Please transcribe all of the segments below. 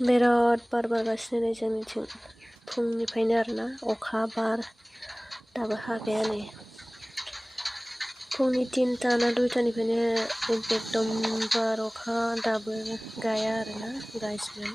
बिराद बार बारगासिनो नै जोंनिथिं फुंनिफ्रायनो आरोना अखा बार दाबो हागाया नै फुंनि 3टा ना 2टानिफ्रायनो एकदम बार अखा दाबो गाया आरोना गायसिगोन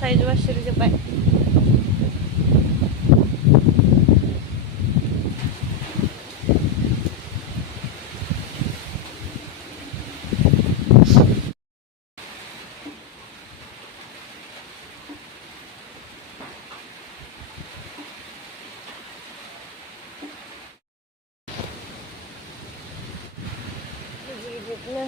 Thaijwo Siri jwbbai gigitnya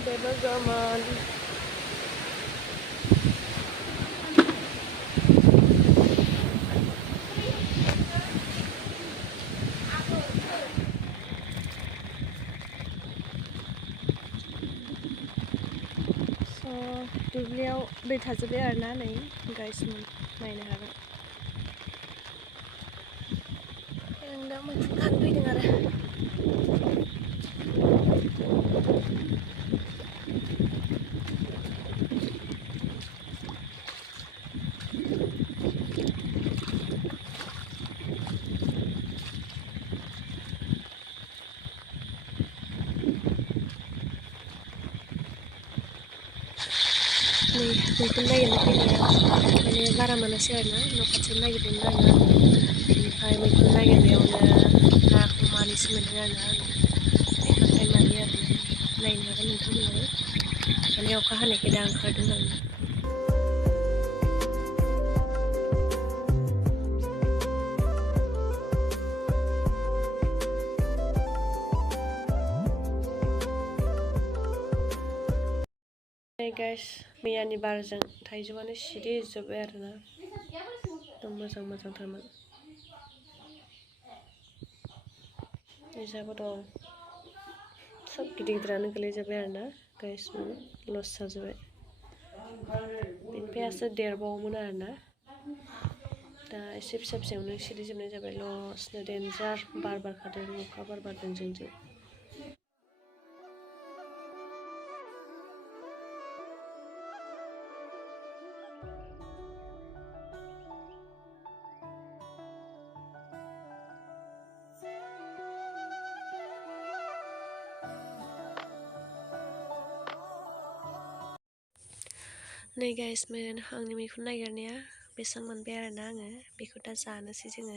bebas zaman दुब्लियाव दै थाजोब्बाय आरोना नै गायसिगोन नायनो हागोन आं दा मैखुन खानो फैदों आरो मैखुन नागिरनो फैनाया माने बारा मोनासै आरोना न' खाथियाव नागिरदोंमोन आङो ओमफ्राय मैखुन नागिरनायावनो नाखौ मानैसो मोनदों आरोना आङो नाथाय मानै आरोना नायनो हागोन नोंथांमोनाबो माने अखा हानायखाय दा ओंखारदों आरोना Hey guys, मैयानि बारजों थाइजौआनो सिरिजोब्बाय आरोना एकदम मोजांथारमोन निजाबो दं सब गिदिरानो गोलैजोब्बाय आरोना गासिबो लस जाजोब्बाय बेनिफ्रायसो देरबावोमोन आरोना दा एसे फिसा फिसायावनो सिरिजोबनाय जाबाय लसनो देन्जार बार बारखादों अखा बार बारदों जोंजों नै गाइस आंनि मैखुन नागिरनाया बेसां मोनबाय आरोना आङो बेखौ दा जानोसै जोङो